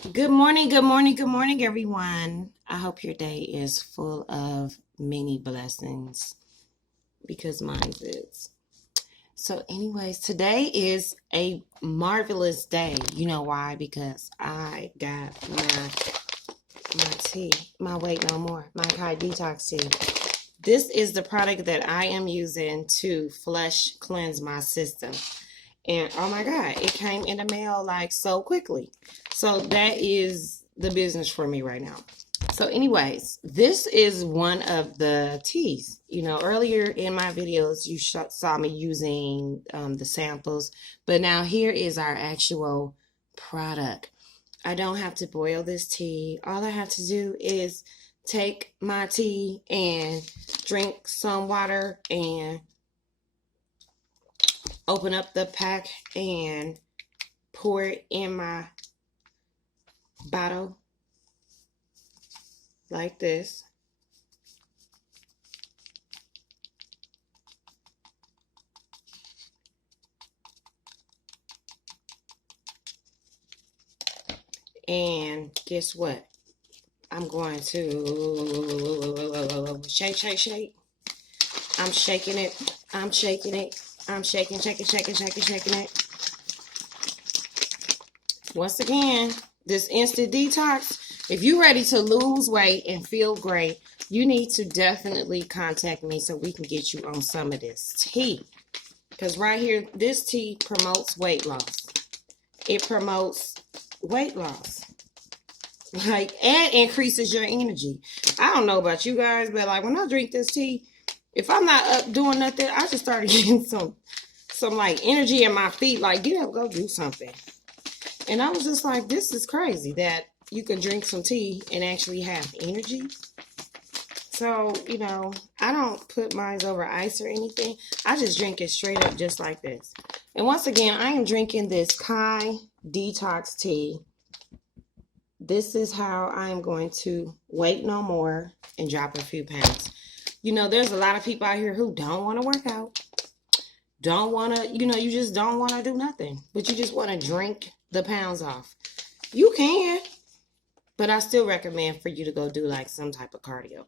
Good morning, good morning, good morning, everyone. I hope your day is full of many blessings because mine is. So, anyways, today is a marvelous day. You know why? Because I got my tea, my weight no more, my Kai detox tea. This is the product that I am using to flush cleanse my system. And oh my God, it came in the mail like so quickly. So that is the business for me right now. So, anyways, this is one of the teas. Earlier in my videos, you saw me using the samples, but now here is our actual product. I don't have to boil this tea. All I have to do is take my tea and drink some water and open up the pack and pour it in my bottle like this. And guess what? I'm going to shake, shake, shake. I'm shaking it. I'm shaking it. I'm shaking, shaking, shaking, shaking, shaking it. Once again, this instant detox, if you're ready to lose weight and feel great, you need to definitely contact me so we can get you on some of this tea. Because right here, this tea promotes weight loss. It promotes weight loss. And increases your energy. I don't know about you guys, but when I drink this tea, if I'm not up doing nothing, I just started getting some energy in my feet. Get up, go do something. And I was just like, this is crazy that you can drink some tea and actually have energy. So, I don't put mine over ice or anything. I just drink it straight up just like this. And once again, I am drinking this Kai detox tea. This is how I am going to weight no more and drop a few pounds. There's a lot of people out here who don't want to work out. Don't want to, you just don't want to do nothing. But you just want to drink the pounds off. You can. But I still recommend for you to go do some type of cardio.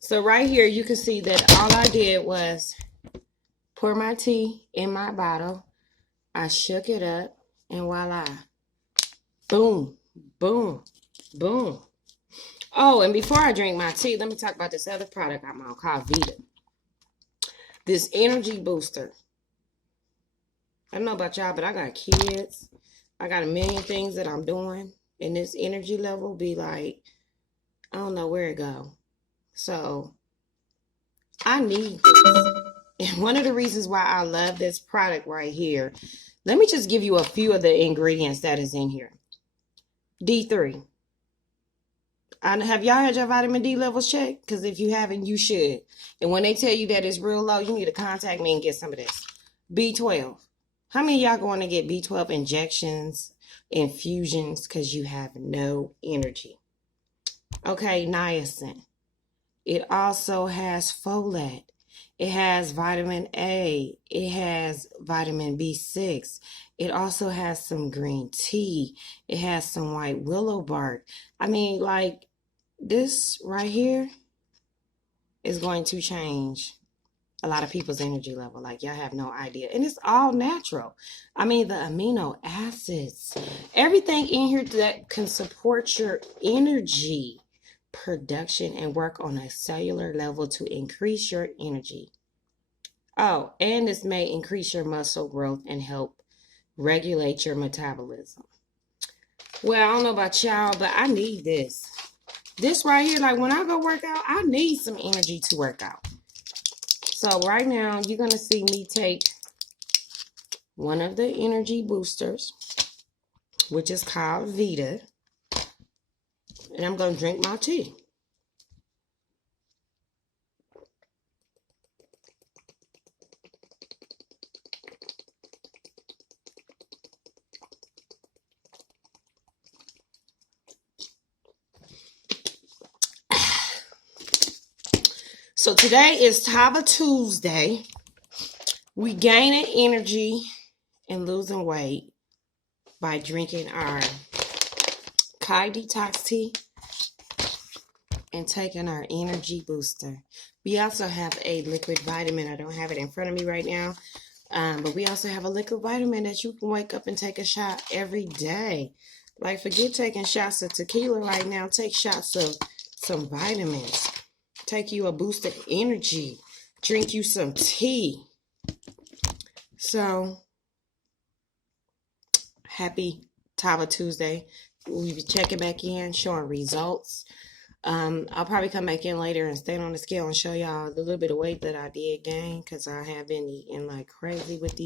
So right here, you can see that all I did was pour my tea in my bottle. I shook it up. And voila. Boom. Boom. Boom. Oh, and before I drink my tea, let me talk about this other product I'm on called Vita. This energy booster. I don't know about y'all, but I got kids. I got a million things that I'm doing. And this energy level be I don't know where it go. So, I need this. And one of the reasons why I love this product right here, let me just give you a few of the ingredients that is in here. D3. Have y'all had your vitamin D levels checked? Because if you haven't, you should. And when they tell you that it's real low, you need to contact me and get some of this. B12. How many of y'all going to get B12 injections, infusions, because you have no energy? Okay, niacin. It also has folate. It has vitamin A. It has vitamin B6. It also has some green tea. It has some white willow bark. I mean, this right here is going to change a lot of people's energy level. Y'all have no idea. And it's all natural. I mean, the amino acids, everything in here that can support your energy production and work on a cellular level to increase your energy. Oh, and this may increase your muscle growth and help regulate your metabolism. Well, I don't know about y'all, but I need this. This right here, when I go work out, I need some energy to work out. So right now, you're going to see me take one of the energy boosters, which is called Vita. And I'm going to drink my tea. So today is Tava Tuesday. We gaining energy and losing weight by drinking our Kai Detox Tea and taking our energy booster. We also have a liquid vitamin. I don't have it in front of me right now. But we also have a liquid vitamin that you can wake up and take a shot every day. Like, forget taking shots of tequila right now. Take shots of some vitamins. Take you a boost of energy. Drink you some tea. So, happy Tava Tuesday. We'll be checking back in, showing results. I'll probably come back in later and stand on the scale and show y'all the little bit of weight that I did gain, because I have been eating like crazy with these